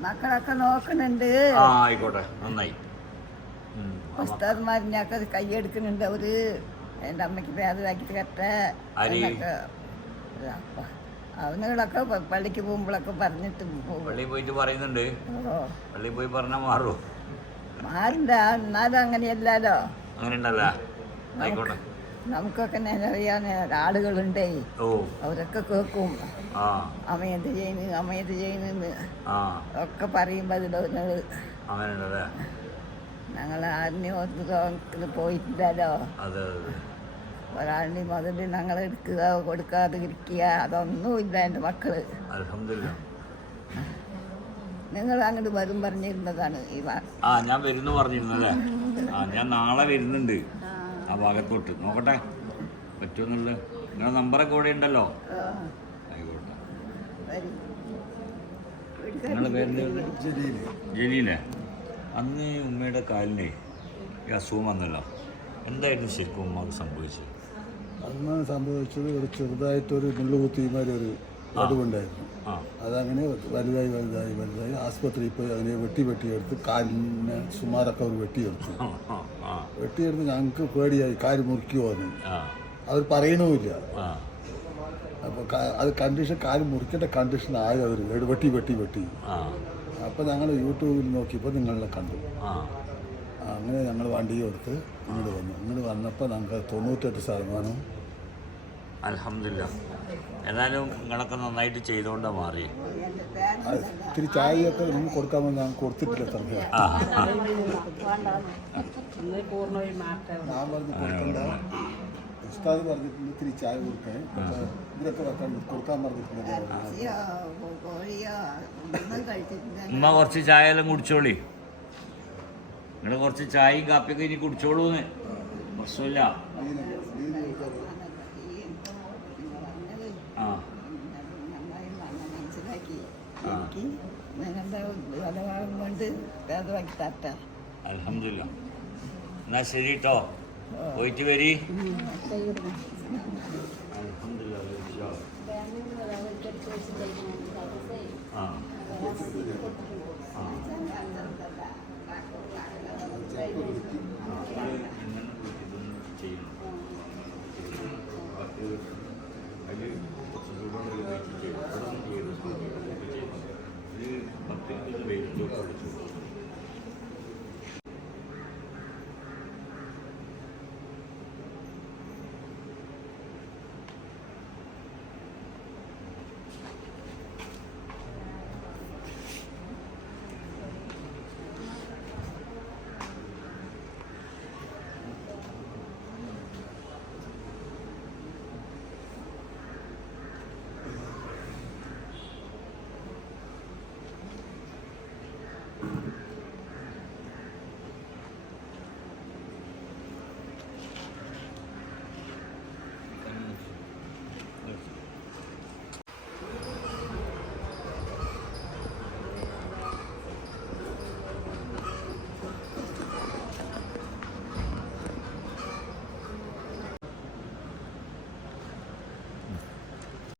മക്കളൊക്കെ നോക്കുന്നുണ്ട്. ആ ആയിക്കോട്ടെ. നന്നായി. ഉം. ഉസ്താദ്മാർ ഞങ്ങൾക്ക് കൈയെടുക്കുന്നുണ്ട് അവർ എന്റെ അമ്മയ്ക്ക് ഭേദമാക്കി തരട്ടെ ആര്? എന്നൊക്കെ. അപ്പ. അവനുകളൊക്കെ പള്ളിക്ക് പോകുമ്പോഴൊക്കെ പറഞ്ഞിട്ട് പള്ളിയിൽ പോയിട്ട് പറയുന്നുണ്ട്. പള്ളിയിൽ പോയി പറഞ്ഞാൽ മാറുമോ മാറില്ല എന്നാലും അങ്ങനെയല്ലല്ലോ. അങ്ങനെ ഉണ്ടല്ലോ ആയിക്കോട്ടെ. നമുക്കൊക്കെ നിലവിയാൻ ആളുകളുണ്ടേ അവരൊക്കെ കേൾക്കും. അമ്മയത് ചെയ്യുന്നു? അമ്മയത് ചെയ്യുന്നു? ഒക്കെ പറയുമ്പോൾ ഉണ്ടല്ലേ ഞങ്ങൾ ആരിനെയും തോന്നിട്ട് പോയിട്ടില്ലല്ലോ. അതെ മുതൽ ഞങ്ങൾ എടുക്കുക കൊടുക്കാതെ ഇരിക്കുക അതൊന്നുമില്ല എന്റെ മക്കൾ. നിങ്ങൾ അങ്ങോട്ട് വരും പറഞ്ഞിരുന്നതാണ് ഈ ഞാൻ വരുന്നു പറഞ്ഞിരുന്നു അല്ലേ ആ ഞാൻ നാളെ വരുന്നുണ്ട്. ആ ഭാഗത്തോട്ട് നോക്കട്ടെ. പറ്റുമെന്നുള്ളത്. നിങ്ങളുടെ നമ്പറൊക്കെ ഇവിടെ ഉണ്ടല്ലോ. ആയിക്കോട്ടെ. നിങ്ങളുടെ പേര് ജലീലേ. അന്ന് ഉമ്മയുടെ കാലിന് ഈ അസുഖം വന്നല്ലോ. എന്തായിരുന്നു ശരിക്കും ഉമ്മക്ക് സംഭവിച്ചത്? അന്ന് സംഭവിച്ചത് ഒരു ചെറുതായിട്ടൊരു മുള്ളുകുത്തിമാരി ഒരു ഒടിവുണ്ടായിരുന്നു ആ. അതങ്ങനെ വലുതായി വലുതായി വലുതായി ആസ്പത്രിയിൽ പോയി അതിനെ വെട്ടി വെട്ടിയെടുത്ത് കാലിന് സുമാരൊക്കെ അവർ വെട്ടിയെടുത്തു. വെട്ടിയെടുത്ത് ഞങ്ങൾക്ക് പേടിയായി കാൽ മുറിക്കുമോ അവർ പറയണമില്ല അപ്പോൾ അത് കണ്ടീഷൻ കാൽ മുറിക്കേണ്ട കണ്ടീഷൻ ആയി അവർ വെട്ടി വെട്ടി വെട്ടി. അപ്പോൾ ഞങ്ങൾ യൂട്യൂബിൽ നോക്കിയപ്പോൾ നിങ്ങളെ കണ്ടു. അങ്ങനെ ഞങ്ങൾ വണ്ടി എടുത്ത് ഇങ്ങോട്ട് വന്നു. ഇങ്ങോട്ട് വന്നപ്പോൾ ഞങ്ങൾക്ക് തൊണ്ണൂറ്റെട്ട് ശതമാനം അലഹമില്ല എന്നാലും നിങ്ങളൊക്കെ നന്നായിട്ട് ചെയ്തുകൊണ്ട് മാറി ഇത്തിരി ചായയൊക്കെ നമുക്ക് കൊടുക്കാമെന്ന് ഞാൻ കൊടുത്തിട്ടില്ല ആ. ഞാൻ പറഞ്ഞു കൊടുക്കണ്ട. ഉസ്താദ് പറഞ്ഞിട്ടുണ്ട് ഇത്തിരി ചായ കൊടുക്കാൻ. ഇവരൊക്കെ വെക്കാൻ കൊടുക്കാൻ പറഞ്ഞിട്ടുണ്ട്. ഉമ്മ കുറച്ച് ചായ എല്ലാം കുടിച്ചോളി. നിങ്ങൾ കുറച്ച് ചായയും കാപ്പിയൊക്കെ ഇനി കുടിച്ചോളൂന്ന്. പ്രശ്നമില്ല. ധനഭാഗം കൊണ്ട് ഭേദമാക്കി തരട്ടെ. അലഹമില്ല എന്നാ ശരി കേട്ടോ പോയിട്ട് വരി. ആ ചെയ്യണം അതിൽ